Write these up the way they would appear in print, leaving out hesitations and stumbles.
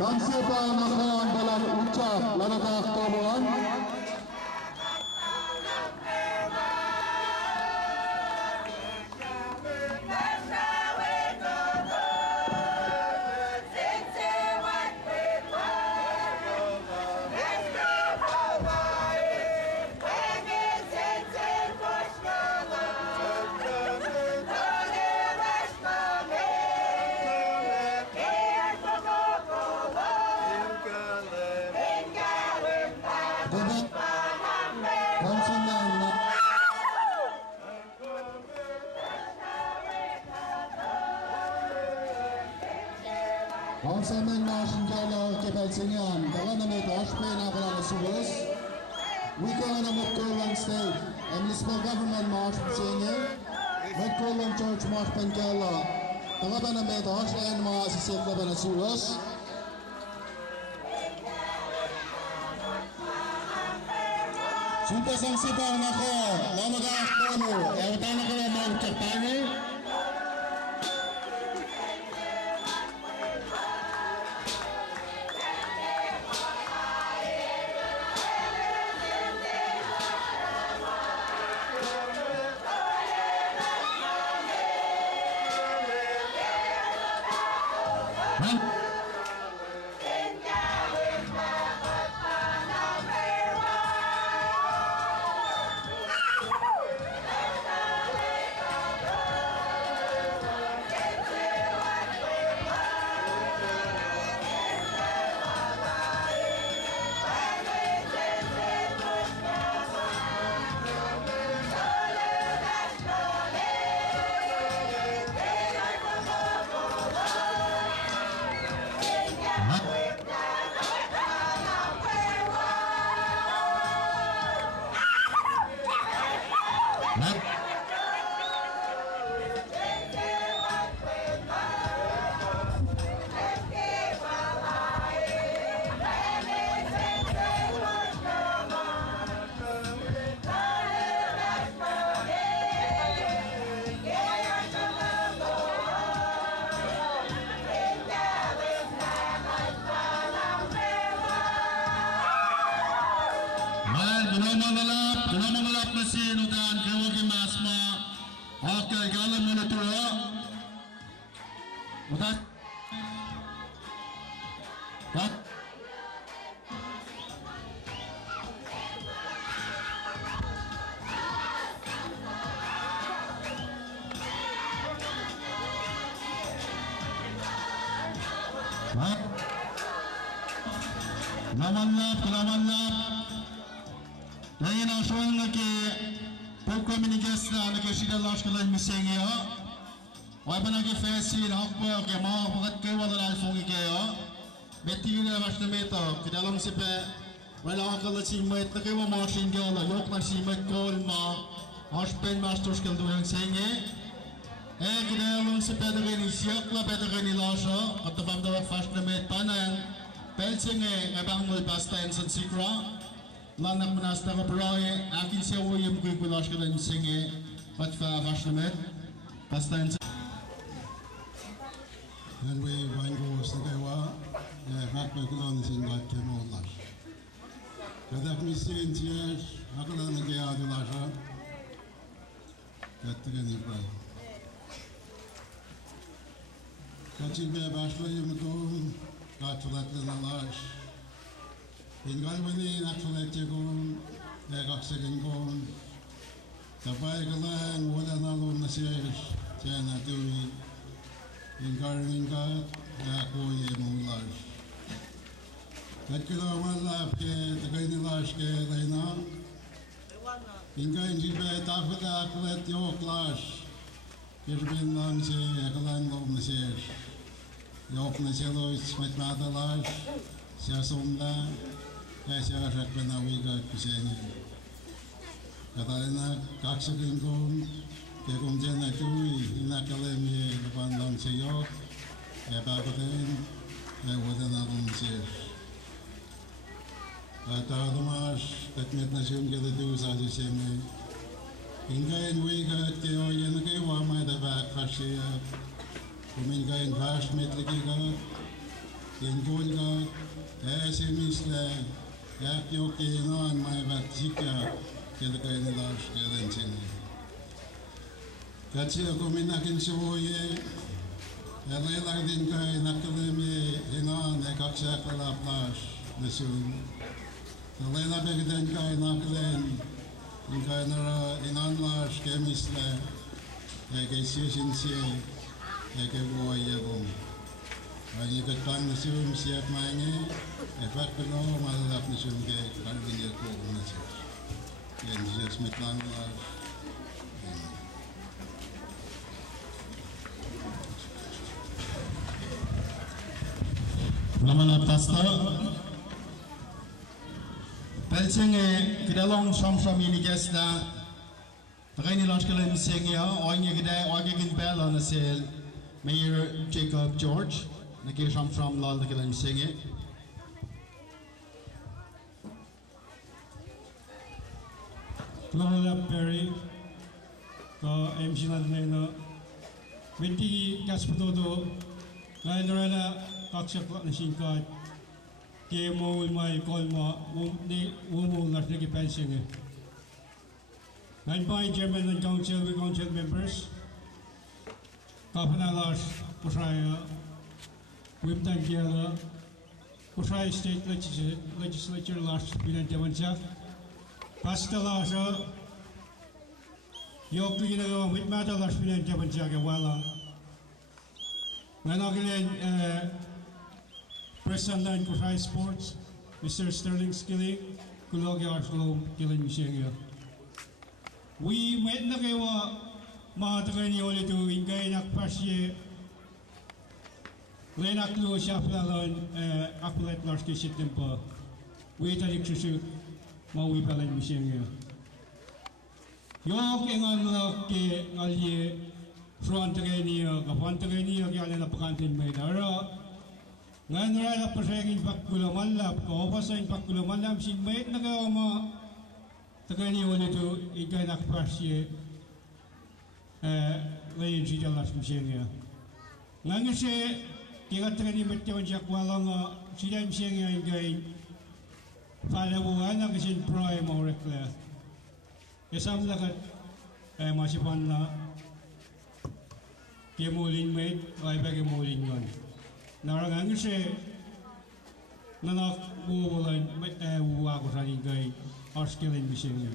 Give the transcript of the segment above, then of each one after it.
Tansipa nakaan dalam ucap lanadak tolongan. Konsumen nasional kepentingan dalam memetaskan apa suas. Wika na mutkulang state, municipal government march sini, mutkulang church march penkala. Dalam memetaskan mahasiswa dalam suas. Sumpah sanksi nako, lama dah kamu, awatan ako mau tertanya. Genamangalap mesin udan kewagi masma. Oke, galam menutua. Udah. Dah. Genamangalap. Dahil ang suwang lagi pagkomunikas na nagkasidalas ka lang misengyo. Wala pa nag-fesi na ako kaya mga pakat kayo wala na alfongi kayo. Beti yun na mas na meto. Kinalang si pe wala ka lang si Mayt na kayo mga singyo na yok na si Mayt ko ma Hospen Masters ka doon ang senge. Kinalang si pe na kayo ni siyak la pe na kayo ni Lasha katabang daw fast na Mayt panang pensenge ngabang mo basta yan sa sikra. Lanak menasta ka peroy, akin siya uyam kuy kulas ka lang singe, patfa vashlamet, pastan. Anyway, wango sa kawa, hakme kulan singat kemolas. Kadak misin tiyas, ako lang nagaya adulasha. Katigan iba. Kachimbe bashla yumudum, katulat lalash. Ingalmani naksuletjekun, ekaksekingkun, tapay kalang wala nalong nasiyas, siya natuwi, ingarningkat, ako yemulas. Katkila malap ke, tagay nilas ke layna, ingayin jibe tafada aklet yoklas, kirbin lang si ekalang lom nasiyas, yok nasiyalos matmatalas, siya sumla, saya rasa kena wiga kusenya. Katalina kaksagingkong kekong jena tuwi ina kalemi depan lang seyok. Bagotin wadan alum sir. Kata dumas tekmet nasium kita tu saja seme. Hingga wiga keo yen keo wamai da bak khasiya. Kumin kain khas metliki ka. Ingolga, Esimisle, Yakyoki, non, my Vatika, Kelkainash, Kelentin. Katia Kominakin Shoye, Eladinka in Academy, Inan, Ekakshakala Plash, the soon. The Lela Begdenka in Aklen, in Kainara, in Anlash, Kemisle, Ekasian Sea, Ekabo Yabum. When you could find the soon, see at my name, if I could know, Mother of the soon gate, I'll be near Copenhagen. Then just met Langlash. Lamana Tasta Pelching Kidalong Sham Inigesta, the Rainy Lashkalim Singia, Oigin Bell on the sale, Mayor Jacob George, the Kisham from Lal the Kilim Singi. Florida Perry, MC Landena, Vinti Caspadodo, Landrella. Kakshak na singkat ke mo mai kolma umu lartegi pensing nine by German and council members Kapanalas Pushaya Wimtan Giala Pushaya State Legislature last Bilan Tafunsak Pastalasha Yoklina with Mata last Bilan Tafunsak Wala Nanagalen President Kushai Sports, Mr. Sterling Skilling, Kulogi Arshlo, Killing Mishenga. We met Nagawa Matagani only to Ingainak Pashe, Lenaklu Shaplalan, Applet Larski Shitimpa, wait at Ixu, Maui Palan Mishenga. Yoking on Laki Alie, Frontagania, Gapantagania, Galena Pakantin Maidara. Ngayon na pasengin pakulamanlap ko pasain pakulamanlap sing bait nagawa mo tagani ulit to igay nakpasye ngayon siya las misenga ngayon siya kaya tagani matyawan siya kwalang siya misenga igay palabuhan na kasi prime o rekla isang lagat masipan na kaya mulin mate ay bagay mulin yun Narangan siya nanak buwalan uwa ko sa igay arskilin misenga.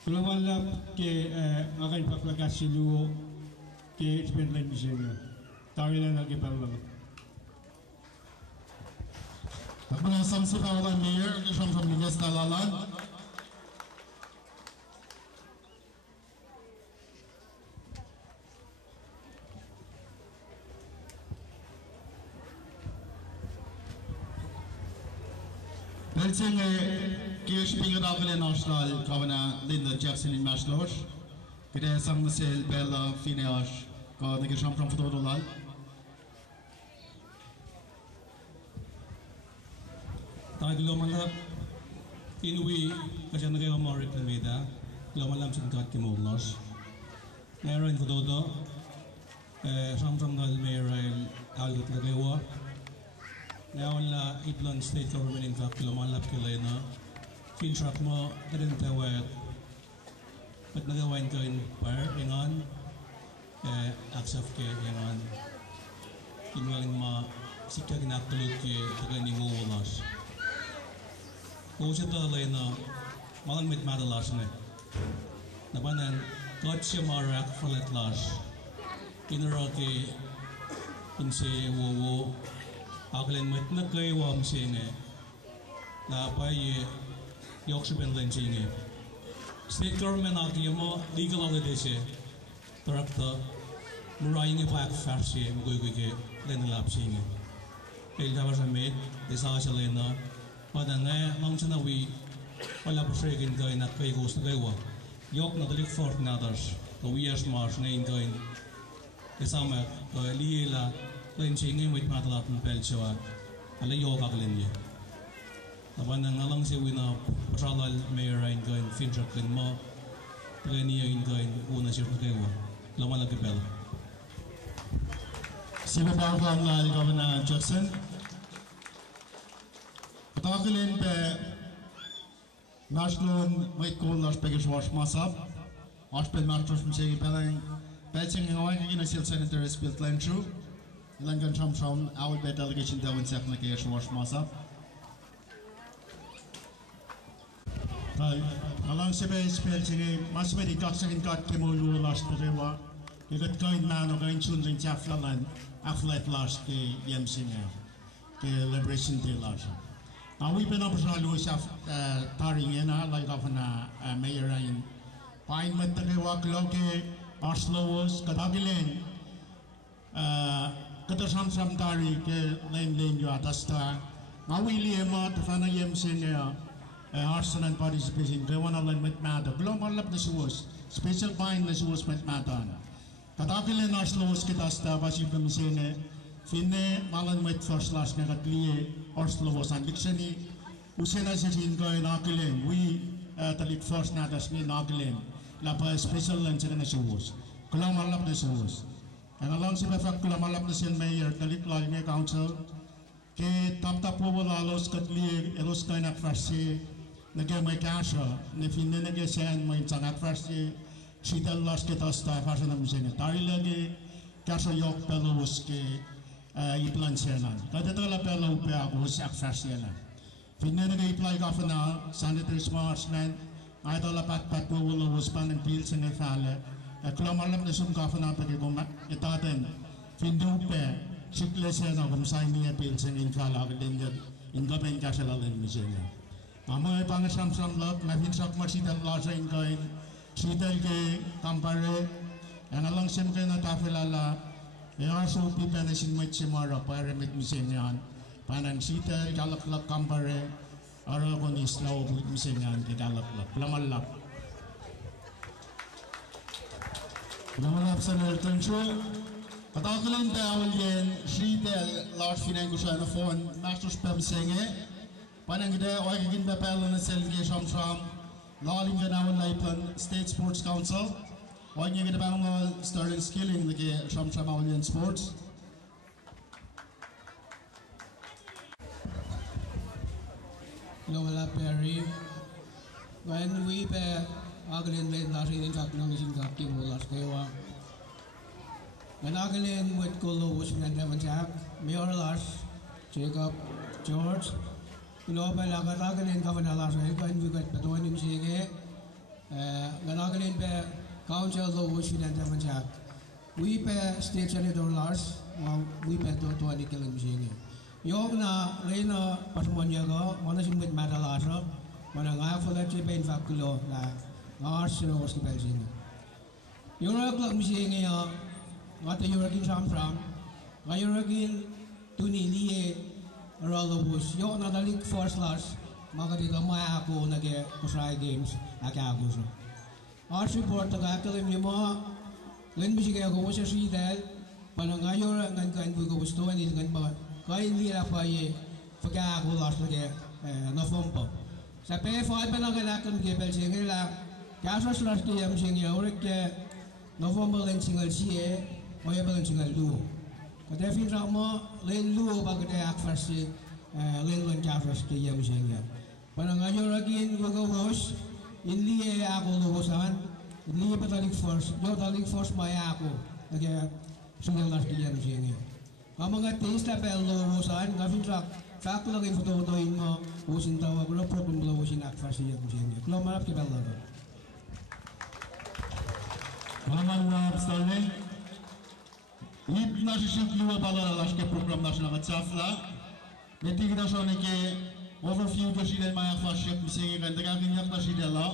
Kulamalap ke akan paklakas siluo ke spendlan misenga. Tawi na nagipalang. Tapos samsi pa wala mayor Kisham from Nigesta Lalan. Pelching Kish Pingadakale National Kavana Linda Jackson in Mashlosh. Kede sang the sale Bella Fineash, God the Kisham from Fotolal. Tagulomalap Inui Kajanagay Mori Clamida, Lomalam Sinkat Kimolos. Nera in Fododo, Sam from the Mayor Alit Lagawa. Now la Iblan State Government in Kapilomalap Kilena, Fintrap mo, didn't aware, but nagawain ko in par, ingon, aksaf ke, ingon, inwaling ma, sikya kinaktulit ke, taganing uwalas. Kung siya talay malang mit madalas na, nabanan, kotse marak falet las, inaraki, inse wowo, Aklen met na kay wam singe na pay yoksben len singe state government mo legal holidays tarakta muraying pak farsi mugoy len lap singe el dawas met desasa lena padanga mangchana wi wala pasregin kay na kay gust kay wa yok na dalik fort nadas to wias mars na ingoin esama liela Lenching with Matalat and Pelchua, a lay yoga glenye. The one and along say we now, Patrala Mayor in going, Finchak and Mo, Plenia in going, Una Shirkawa, Lamala Gabella. Sibabawan na Governor Jackson. Patakalin pe national white gold las pegish wash masab. Ashpel marchos msegi pelang pelching ngawang kina sil senator spilt line through. Langan from our bed delegation TAFUNSAK na kaya wash masab. Along sebe spelching masbe di kaksakin kat kemulu las perewa. Ikat kain man o kain chun rin chaflalan aflet las ke yemsinga ke liberation day las. We've been up to Louis taring in like of an mayor in Pine Metawa Loke, Oslo's, Katagilen, Katasam Sam Tari, Lane Yuatasta. Now we live out the Fana Yemsinga, Arson and participation, they want to learn with matter. Global up the shoes, special pine the shoes with matter. Katagilen Oslo's Kitasta, Vashipum Sene. Finne malan met first last negatlie Oslo was an dictionary. Usena in going Nakilen, we talik first natas ni Nakilen, Lapa special lunch and a shows. Kulamalap the shows. And alongside the fact Kulamalap the Sen Mayor, Talik Lime Council, K Taptapo Lalos Katli, Eloskaina Farsi, Nagame Kasha, Nefine Nagasan, my Sanat Farsi, Shital Lasketasta, Fashion of Museum, Tarilagi, Kasha Yok Peloski. Iplan sena. Kada tala pela upea us akfasiana. Finna na iplay ka na sanitary smarts nan. Ay tala pat po wala was pan and pills and fale. Klamalap na sum ka na pati ko itaten. Findu pe sikle sena kum sai niya pills and infala kadinjad. Ingapen ka sala len misena. Amo ay pangasam lak na finsak masitan lasa inkain. Sital ke kampare. Ang alang sem kay na tafilala. Also, people in which tomorrow pyramid museum, Panansita, Galak Campare, Aragon is slow museum, the Galak, Plamalap. Plamalap Senator Control, Patakalin Dawalian, Sheetel, large financial phone, Master Spam Singer, Panangida, Oregon Papel and Selgation from Lawling and Our Lipan State Sports Council. Why you get about starting skilling the game from Australian sports? Lola Perry. When we bear Agalin late last in Kaknong Kakim last Kewa. When Agalin with Kolo was in TAFUNSAK, Mayor Lars, Jacob, George, Loba Agalin Governor Lars, and we got Patonim Sige, when Agalin bear. Council law was in TAFUNSAK. We pay state senator Lars, we pay to 20 kilometers. Yung na Lena Pasmonyago, one is with Madalasa, one of our for the pain faculo, Lars was the Belgian. You're a club machine, what are you working from? Why you're working to Nilie or all the bush? You're not a league first Lars, Magadita Mayako, Nage, Kusrai Games, Akaguso. Our support to Gakalim Yama, Len Michigan was a sea there, Panangayor and Ganbugo was doing it, but kindly Rafaye, Fagago last again, no fumpo. Sape 5 Panaganakan Gable Singela, Casas last day, I'm singing Auric, November and single CA, or Able and single Luo. But if you know more, Len Luo Bagadak first, Len and Casas to Yamshinga. Panangayor again, Gogo Hosh. Inli ako luhosan, inli patalik force, yo talik force maya ako, nagaya single last year siya. Ang mga taste na pel luhosan, ngafin track, fact lang yung fototoyin mo, usin tawag, no problem lo usin akfar siya siya. Klo marap kibel lo. Mga starting. Ip na sisikliwa pala lalas ke program nasional katsafla. Meeting na siya overview kasi din mga flagship museum kan dagagin yak na siya la.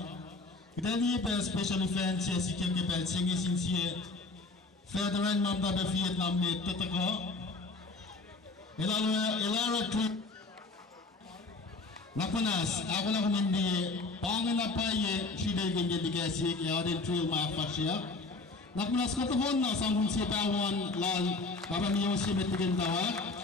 Kita ni special event siya si Kim Kepel singi sinsiye federal mamda be Vietnam me tutako. Elara trip. Napanas ako na kumindi pangan na paye siya din delegasi ya din trail mga flagship. Napanas ko tuhon na sangkung si Pawan lal kapamiyo si Metigin tawag.